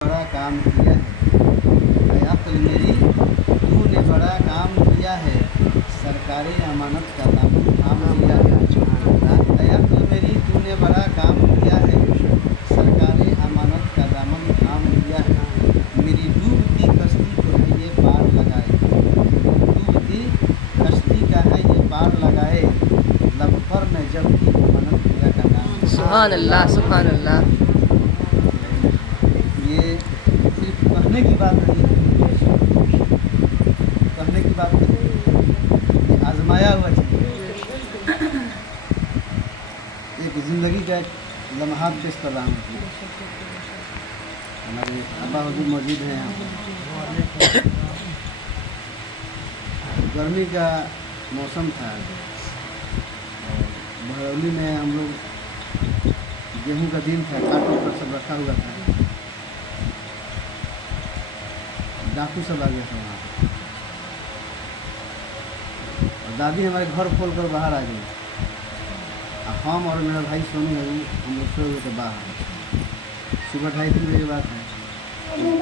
बड़ा काम किया है अक्ल मेरी तूने बड़ा काम किया है सरकारी अमानत का दामन थाम लिया है अक्ल मेरी तूने बड़ा काम किया है सरकारी अमानत का दामन थाम लिया है मेरी डूबती कश्ती को है ये पार लगाए डूबती कश्ती का है ये पार लगाए लब पर मैं जब की अमानत किया का नाम सुभान अल्लाह सुभान अल्लाह। ये सिर्फ कहने की बात नहीं है, कहने की बात नहीं है, ये आजमाया हुआ चीज़ है। एक ज़िंदगी का लम्हा पेश कर रहा हूँ। हमारे अब्बा हुजूर मौजूद हैं यहाँ पर। गर्मी का मौसम था, बरौली में हम लोग गेहूं का दिन था, काट पर सब रखा हुआ था, डाकू सब आ गया था वहाँ पे और दादी हमारे घर खोल कर बाहर आ गई। हम और मेरा भाई सोनू है हम लोग सोए हुए थे बाहर। सुबह 2:30 बजे बात है।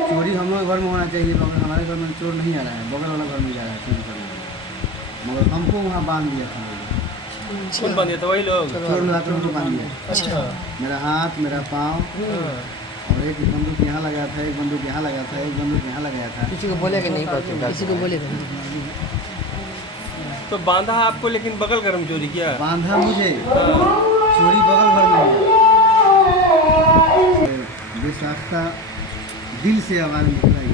चोरी हम लोग घर में होना चाहिए मगर हमारे घर में चोर नहीं आ रहा है, बगल वाला घर में जा रहा है चोरी करने, मगर हमको वहाँ बांध दिया था। कौन बांध दिया था? वही लोग चोर लोग आकर हमको बांध दिया। अच्छा। मेरा हाथ मेरा पाँव और एक बंदूक यहाँ लगाया था, एक बंदूक यहाँ लगाया था, एक बंदूक यहाँ लगाया था। किसी को बोलेगा नहीं पता, किसी को बोलेगा तो बांधा आपको, लेकिन बगल घर में चोरी किया? बांधा मुझे, चोरी बगल घर में हुआ। बेसाख्ता दिल से आवाज़ निकलाई,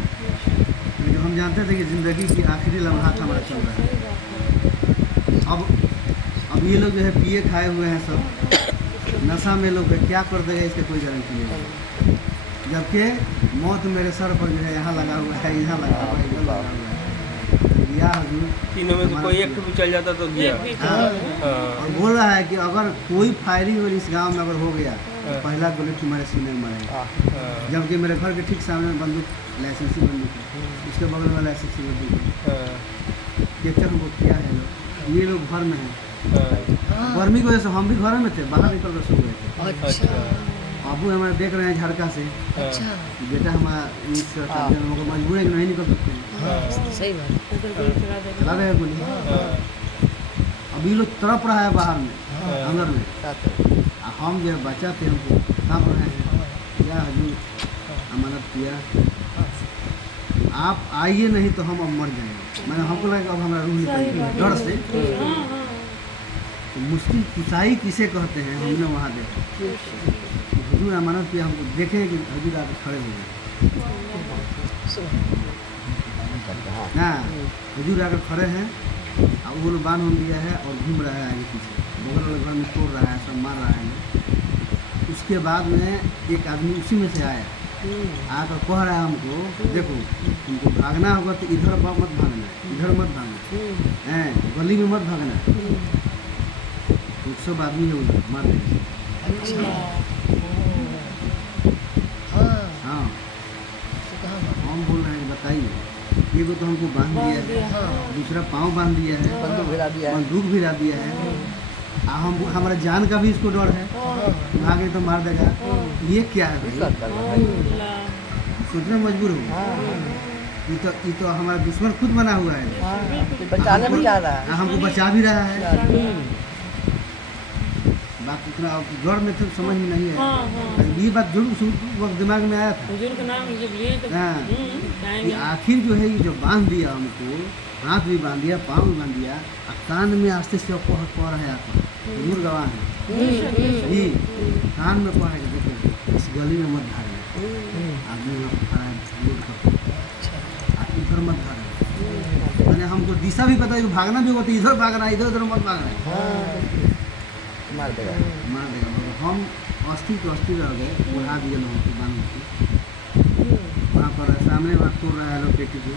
लेकिन हम जानते थे कि ज़िंदगी की आखिरी लम्हा हमारा चल रहा है। अब ये लोग जो है पिए खाए हुए हैं, सब नशा में लोग क्या कर देगा इसका कोई गारंटी नहीं। जबकि मौत मेरे सर पर जो है यहाँ लगा हुआ है, यहाँ लगा हुआ है, इधर लगा हुआ है। या हजूर तीनों में से कोई एक भी चल जाता तो गया। और बोल रहा है कि अगर कोई फायरिंग इस गांव में अगर हो गया तो पहला गोली तुम्हारे सीने में मारेगा। जबकि मेरे घर के ठीक सामने बंदूक, लाइसेंसी बंदूक है, उसके बगल में लाइसेंसी बंदूक है। कैप्चर हमको किया है लोग, ये लोग घर में हैं। गर्मी की वजह से हम भी घर में थे, बाहर निकल कर सो गए थे। अच्छा बाबू हमारे देख रहे हैं झड़का से, अच्छा बेटा हमारा हमको मजबूर है कि नहीं निकल सकते हैं, सही बात। चला रहे हैं गोली। अब ये लोग तड़प रहा है बाहर में, अंदर में। हम जो बच्चा थे हमको काँप रहे हैं, या हजूर अमानत किया, आप आइए नहीं तो हम अब मर जाएंगे। मैंने हमको लगा कि अब हमारा रूह निकल डर से। तो मुश्किल कुशाई किसे कहते हैं, हमने वहाँ देखा हजूर अमानत किया। हमको देखें कि हजूर आकर खड़े हो गए ना, हजूर आकर खड़े हैं और वो लोग बांध दिया है और घूम रहा है आगे पीछे, बगल वाले घर में तोड़ रहा है, सब मार रहा है। उसके बाद में एक आदमी उसी में से आया, आकर कह रहा है हमको, देखो तुमको भागना होगा तो इधर मत भागना, इधर मत भागना हैं, गली में मत भागना। तो सब आदमी है उधर मार देंगे। हाँ हम बोल रहे हैं बताइए, एगो तो हमको बांध दिया है, दूसरा पाँव बांध दिया है, बंदूक भिरा दिया है। हम हमारा जान का भी इसको डर है, भागे तो मार देगा। ये क्या है भाई, सोचने में मजबूर हो। ये तो हमारा दुश्मन खुद बना हुआ है, बचाने में जा रहा है, हमको बचा भी रहा है। बात इतना डर में तो समझ में नहीं है। ये बात जरूर वक्त दिमाग में आया था कि आखिर जो है ये जो बांध दिया हमको, हाथ भी बांध दिया, पाँव भी बांध दिया, और कान में आस्ते से कह रहा है आकर, जरूर गवाह है जी, कान में कह रहा है कि देखो इस गली में मत भागना, आदमी वहाँ पर खड़ा है रोड पर, आप इधर मत भागना। मैंने हमको दिशा भी पता है कि भागना भी होगा तो इधर भागना, इधर उधर मत भागना, मार देगा। मगर हम अस्थिर तो अस्थिर रह गए, उड़ा दिए लोगों को बांध के। वहाँ पर सामने वहाँ तोड़ रहा है लोग पेटी को,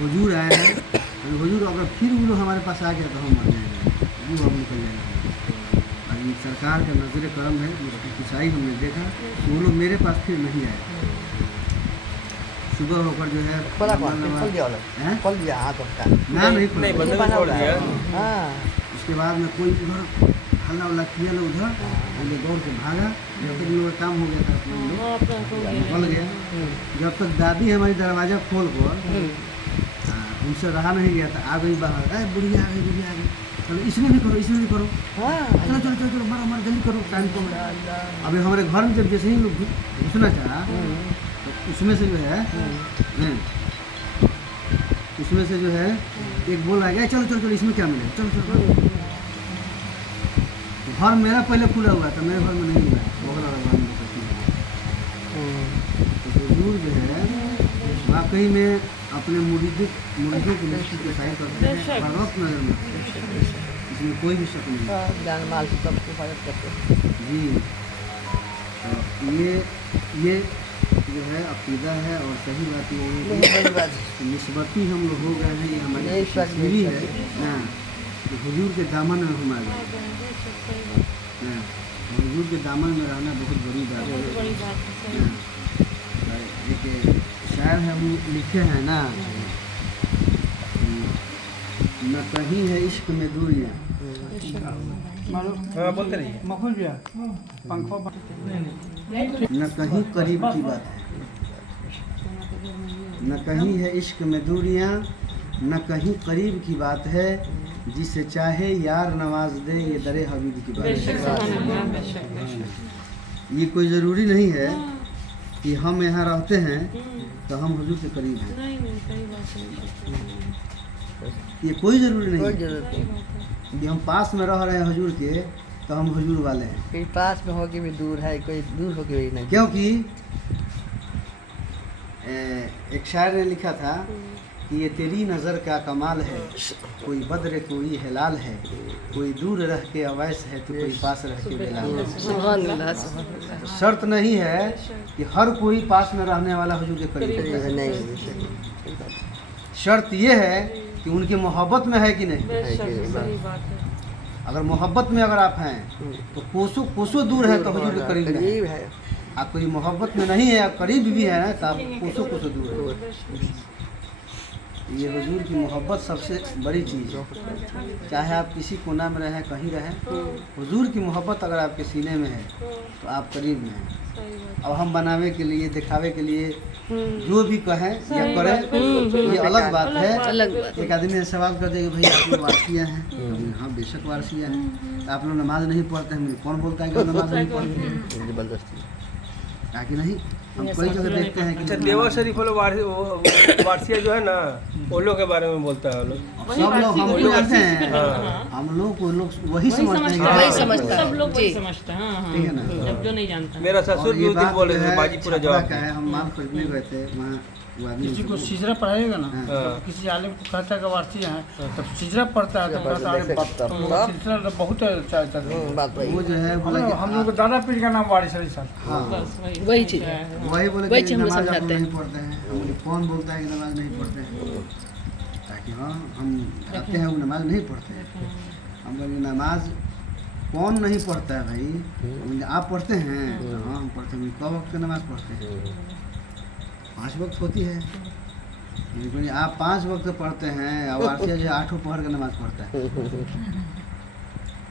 हुजूर आया है, हुजूर अगर फिर वो लोग हमारे पास आ गया तो हम मर जाएंगे, वो हम निकल जाएंगे। और ये सरकार का नजर करम है, उसकी कुशाई हमने देखा, वो लोग मेरे पास फिर नहीं आए। सुबह होकर जो है खोल दिया हाथ ना नहीं, नहीं, उसके बाद में कोई उधर हल्ला उल्ला किया लोग उधर, वो लोग दौड़ के भागा। जब तक इन लोगों का काम हो गया था अपना इन लोग निकल गया। जब तक दादी हमारी दरवाजा खोल कर उनसे रहा नहीं गया था, आ गई बाहर, अरे बुढ़िया आ गई, बुढ़िया आ गई, चलो इसमें भी करो, इसमें भी करो, चलो चलो चलो चलो मारो मारो जल्दी करो, टाइम कम है। अभी हमारे घर में जब जैसे ही लोग घुसना चाहा तो उसमें से जो है उसमें से जो है एक बोल आ गया, चलो चलो चलो इसमें क्या मिलेगा, चलो चलो। घर मेरा पहले खुला हुआ था, मेरे घर में नहीं मिला, बगल वाला घर में तो हुजूर जो है वाकई में अपने मुरीदों की लड़की के साहिब करते हैं, फर्क नजर में, इसमें कोई भी शक नहीं। जान माल से सबको हिफाजत करते हैं। जी, तो ये जो है अकीदा है और सही बात ये है कि निस्बती हम लोग हो गए हैं, ये हमारी तस्वीरी है ना, तो हुजूर के दामन में हम आ गए हैं। हुजूर के दामन में रहना बहुत बड़ी बात है। एक शायर है, हम लिखे हैं ना, न कहीं है इश्क में दूरियाँ, हाँ बोलते रहिए। न कहीं करीब की बात है, न कहीं है इश्क में दूरियाँ, न कहीं करीब की बात है, जिसे चाहे यार नवाज दे ये दरे हबीब की बात है। ये कोई ज़रूरी नहीं है कि हम यहाँ रहते हैं तो हम हुजूर के करीब हैं, ये कोई ज़रूरी नहीं कोई है जरूरत नहीं। कि हम पास में रह रहे हैं हुजूर के तो हम हुजूर वाले हैं, कोई पास में होके भी दूर है, कोई दूर होके भी नहीं। क्योंकि एक शायर ने लिखा था कि ये तेरी नज़र का कमाल है, कोई बद्र कोई हिलाल है, कोई दूर रह के अवैस है तो कोई पास रह के बेलाल है। सुभान अल्लाह। शर्त नहीं है कि हर कोई पास में रहने वाला हुजूर के करीब है, नहीं, शर्त ये है कि उनकी मोहब्बत में है कि नहीं। अगर मोहब्बत में अगर आप हैं तो कोसों कोसों दूर है तो हुजूर के करीब नहीं। करीब है। आप कोई मोहब्बत में नहीं है, आप करीब भी है तो आप कोसों कोसों दूर है। ये हुजूर की मोहब्बत सबसे बड़ी चीज़ है, चाहे आप किसी कोना में रहें, कहीं रहें, हुजूर की मोहब्बत अगर आपके सीने में है तो आप करीब में हैं। अब हम बनावे के लिए, दिखावे के लिए जो भी कहें या करें ये अलग बात है। अलग बात। एक आदमी ने सवाल कर दिया कि भाई आप लोग वारसिया हैं, हाँ बेशक वारसिया हैं, तो आप लोग नमाज नहीं पढ़ते हैं, कौन बोलता है कि नमाज नहीं पढ़ते हैं, जबरदस्ती क्या कि नहीं। हम कई जगह देखते हैं अच्छा, कि देवा शरीफ वालों वारसिया जो है ना, वो लोग के बारे में बोलता है वो लोग। सब लोग हम लोग कहते हैं, हाँ। हम लोग को लोग वही समझते हैं कि वही हाँ, समझता है। सब लोग वही जी। समझते हैं। हाँ, ठीक है ना। जब जो नहीं जानता। मेरा और ससुर भी ये उस दिन बात बोले जो थे, है बाजीपुरा छपरा जवाब का है, हम माल खरीदने गए थे वहाँ, वो आदमी किसी को सिजरा पढ़ाएगा ना, हाँ। तो किसी आलिम को कहता है कि वारसिया है, तब सिजरा पढ़ता है तो कहता है अरे बाप, तब- सिलसिला तो बहुत चाहता है। बात वही। वो जो है बोला कि हम लोग को दादा पीर का नाम वारिस अली सर। हाँ बस वही चीज़ है। वही बोले वही कि चीज़ हम लोग नमाज आप लोग समझाते नहीं हैं। पढ़ते हैं। हम बोले कौन बोलता है कि नमाज नहीं पढ़ते हैं, ताकि हाँ हम कहते हैं वो नमाज नहीं पढ़ते हैं। हम बोले नमाज कौन नहीं पढ़ता है भाई, बोले, आप पढ़ते हैं, हाँ हम पढ़ते हैं। कब वक्त नमाज पढ़ते हैं, 5 वक्त होती है। बोले आप 5 वक्त पढ़ते हैं और वारसिया जो 8 पढ़ के नमाज पढ़ता है।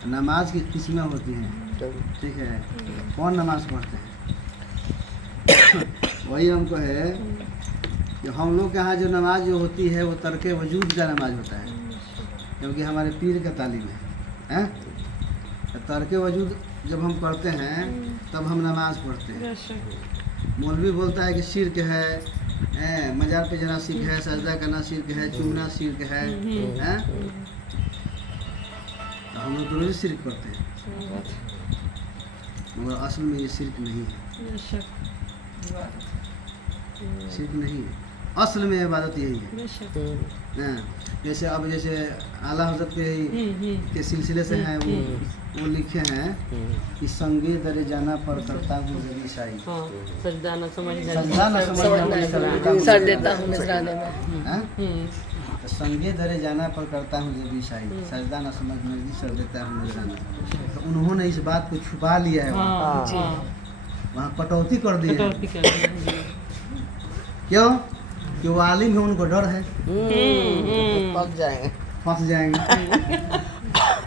नमाज की किस्में होती हैं, ठीक है, कौन नमाज पढ़ते हैं। वही हमको है कि हम लोग के यहाँ जो नमाज जो होती है वो तर्क वजूद का नमाज होता है, क्योंकि हमारे पीर का तालीम है। तो तर्क वजूद जब हम पढ़ते हैं तब हम नमाज पढ़ते हैं। मौलवी बोलता है कि शिरक है, मजार पे जना शिरक है, सजदा करना शिरक है, चूमना शिरक है, तो हम लोग तो रोज़ शिरक करते हैं, मगर असल में ये शिरक नहीं है, शिरक नहीं है, असल में इबादत यही है। हाँ, जैसे अब जैसे आला हज़रत के सिलसिले से हैं, वो लिखे हैं कि संगे दरे जाना पर करता हूँ जब ईसाई, सजदा न समझना। सजदा न समझना सर देता हूँ नजराने में। हाँ? तो संगे दरे जाना पर करता हूँ जब ईसाई, सजदा न समझना भी सर देता हूँ नजराना। तो उन्होंने इस बात को छुपा लिया है, वहाँ कटौती कर दी है। क्यों? कि वो आलिम है, उनको डर है पक जाएंगे। फंस जाएंगे।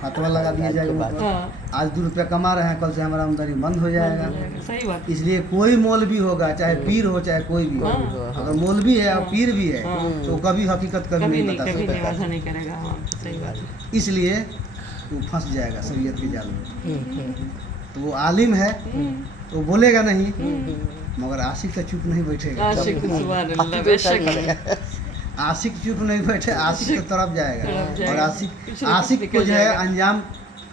फतवा लगा दिया जाएगा उन पर। हाँ आज 2 रुपया कमा रहे हैं, कल से हमारा आमदनी बंद हो जाएगा। सही बात। इसलिए कोई मौलवी होगा, चाहे पीर हो चाहे कोई भी हो, हाँ। अगर मौलवी है और पीर भी है हाँ। तो कभी हकीकत कभी कभी नहीं नहीं बता कभी नहीं सकता। वैसा नहीं करेगा। हाँ सही बात है। इसलिए वो फंस जाएगा शरीयत के जाल में। तो वो आलिम है तो बोलेगा नहीं, मगर आशिक तो चुप नहीं बैठेगा। आशिक सुभान अल्लाह बेशक। आशिक चुप नहीं बैठे, आशिक तो तरफ जाएगा। तरफ जाएगा। और कुछ ना आशिक कुछ को निकल जो है जाएगा। अंजाम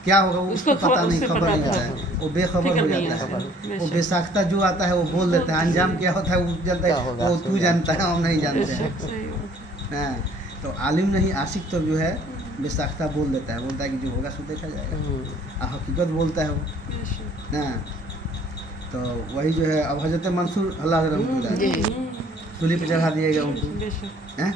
क्या होगा उसको उसको पता नहीं, उससे खबर पता नहीं था। होता है, वो बेखबर फिक्र हो नहीं जाता है। है। बेशक। वो बेसाख्ता जो आता है वो बोल देता है, अंजाम क्या होता है वो जानता है, वो तू जानता है हम नहीं जानते हैं। बेशक सही बात। हाँ, तो आलिम नहीं, आशिक तो जो है बेसाख्ता बोल देता है, बोलता है कि जो होगा सो देखा जाएगा, हकीकत बोलता है वो। बेशक। हाँ, तो वही जो है अब हजरत मंसूर अल्लाह सूली पे चढ़ा दिया गया उनको। बेशक। हैं?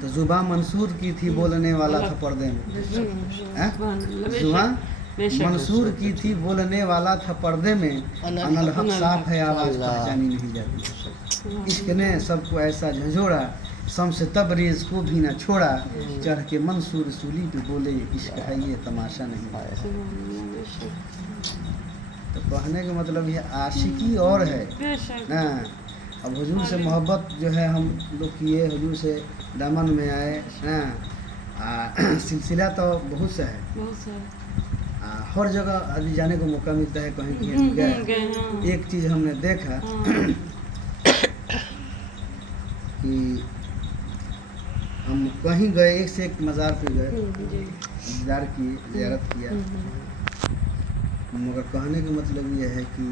तो जुबान मंसूर की थी, बोलने वाला था पर्दे में। हैं? सुभान अल्लाह बेशक। जुबान बेशक। मंसूर की थी, बोलने वाला था पर्दे में, अनल हक साफ है, आवाज पहचानी नहीं जाती। इश्क ने सबको ऐसा झंझोड़ा, शम्स तबरेज को भी न छोड़ा, चढ़ के मंसूर सूली पे बोले इश्क है ये तमाशा नहीं। सुभान अल्लाह बेशक। तो कहने का मतलब ये आशिकी और है बेशक। ना। अब हुजूर से मोहब्बत जो है हम लोग किए, हुजूर से दामन में आए हैं, सिलसिला तो बहुत सा है। बहुत सारा। हर जगह अभी जाने को मौका मिलता है, कहीं कहीं गए। गए हाँ। एक चीज़ हमने देखा हाँ। कि हम कहीं गए, एक से एक मज़ार पे गए, जी। दीदार किए, ज़ियारत किया, मगर कहने का मतलब ये है कि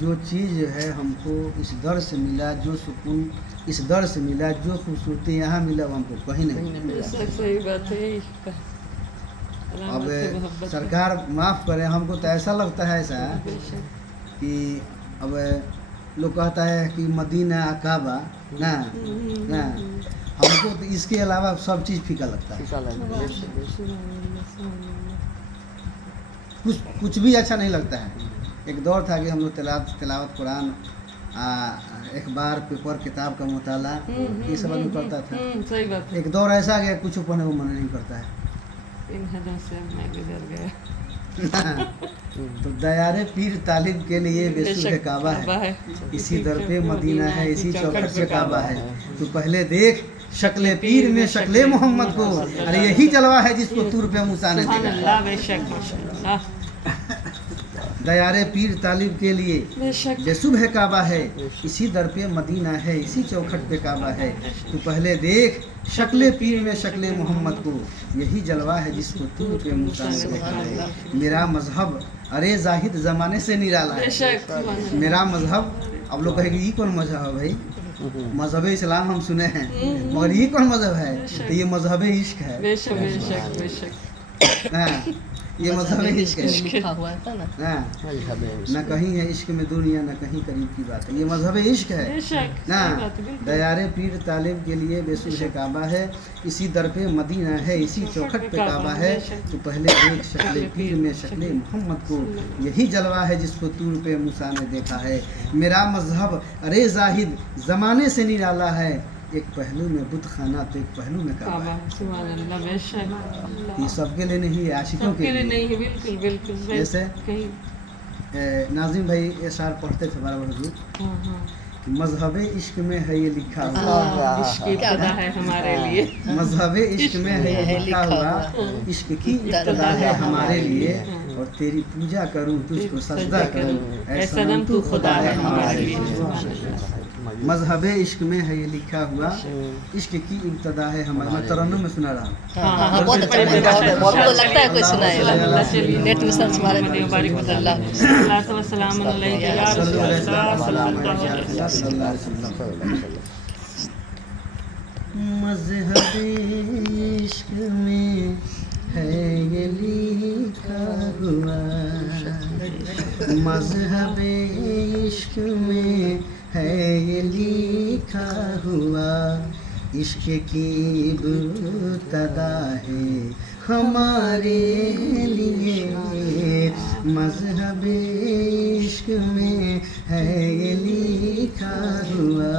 जो चीज़ है हमको इस दर से मिला, जो सुकून इस दर से मिला, जो खूबसूरती यहाँ मिला वो हमको कहीं नहीं मिला। बेशक सही बात है। अब सरकार माफ़ करे, हमको तो ऐसा लगता है ऐसा बेशक। कि अब लोग कहता है कि मदीना काबा ना ना, हमको तो इसके अलावा सब चीज़ फीका लगता है। कुछ भी अच्छा नहीं लगता है। एक दौर था कि हम लोग तिलावत कुरान, अखबार, पेपर, किताब का मुताला ये सब आदमी करता था। सही बात है। एक दौर ऐसा आ गया कुछ पढ़ने को मन नहीं करता है। इन हदों से मैं गुजर गया। तो दयारे पीर तालिब के लिए बेसुध काबा है, इसी दर पे मदीना है, इसी चौखट पे काबा है। तो पहले देख शक्ले पीर में शक्ले मोहम्मद को, अरे यही जलवा है जिसको तूर पे मूसा ने सुभान देखा। अल्लाह बेशक माशाअल्लाह। दयारे पीर तालिब के लिए बेशक। बेसुध है काबा है, इसी दर पे मदीना है, इसी चौखट पे काबा है। तो पहले देख शक्ले पीर में शक्ले मोहम्मद को, यही जलवा है जिसको तूर पे मूसा ने देखा है। मेरा मजहब अरे जाहिद ज़माने से निराला है। बेशक। मेरा मजहब, अब लोग कहेंगे ये कौन मजहब है भाई, मजहब इस्लाम हम सुने हैं, मगर ये कौन मजहब है? तो ये मजहब इश्क है। बेशक बेशक बेशक। हाँ, ये मजहब इश्क है। लिखा हुआ था ना। हाँ, न कहीं है इश्क में दुनिया, न कहीं करीब की बात है, ये मजहब इश्क है बेशक ना। सही बात है, बिल्कुल। दयारे पीर तालिब के लिए बेसुध काबा है, इसी दर पे मदीना है, इसी चौखट पे काबा है। तो पहले एक शक्ले पीर में शक्ले मोहम्मद को, यही जलवा है जिसको तूर पे मूसा ने देखा है। मेरा मजहब अरे जाहिद ज़माने से निराला है, एक पहलू में बुत खाना तो एक पहलू में काबा काबा है। सुभान अल्लाह बेशक। ये सबके लिए नहीं है, आशिकों सबके के लिए लिए। नहीं है, बिल्कुल बिल्कुल। जैसे कहीं नाजिम भाई ये शार पढ़ते थे बराबर हुजूर हाँ हाँ कि मजहब इश्क में है ये लिखा हुआ, इश्क की इब्तिदा है हमारे लिए। मजहब इश्क में है ये लिखा हुआ, इश्क की इब्तिदा है हमारे लिए। और तेरी पूजा करूं तुझको सजदा करूं, ऐ सनम तू खुदा है हमारे लिए। मजहब इश्क में है ये लिखा हुआ, इश्क की इब्तिदा है हमारे। मैं तरन्नुम में सुना रहा हूँ। हाँ हाँ बहुत अच्छा हमको लगता है कोई सुनाए अल्लाह चलिए नेट में सर्च मारे मोहम्मद मुबारक अल्लाह सल्लल्लाहु अलैहि या रसूल अल्लाह सल्लल्लाहु अलैहि वसल्लम। मजहब इश्क में है ये लिखा हुआ, मजहब इश्क में है ये लिखा हुआ, इश्क की इब्तिदा है हमारे लिए। मजहब इश्क में है ये लिखा हुआ,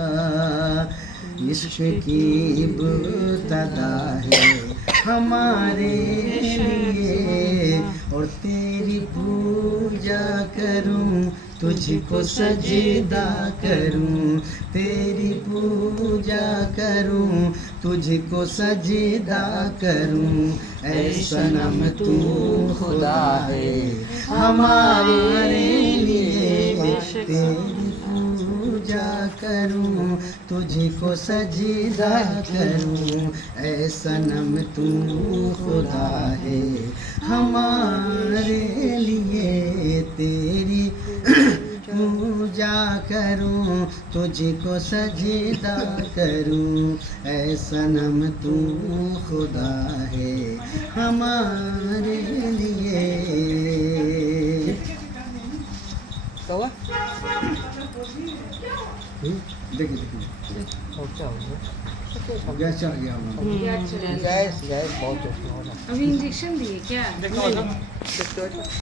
इश्क की इब्तिदा है हमारे लिए, और तेरी पूजा करूं, तुझको सजदा करूं, तेरी पूजा करूं, तुझको सजदा करूं। ऐ सनम तू खुदा है हमारे लिए, तेरी पूजा करूं, तुझको सजदा करूं। ऐ सनम तू खुदा है हमारे लिए, तेरी पूजा करूं, तुझको सजदा करूं। ऐ सनम तू खुदा है हमारे लिए। देखिए गैस चढ़ गया हमारा। गैस बहुत अभी इंजेक्शन दिए क्या?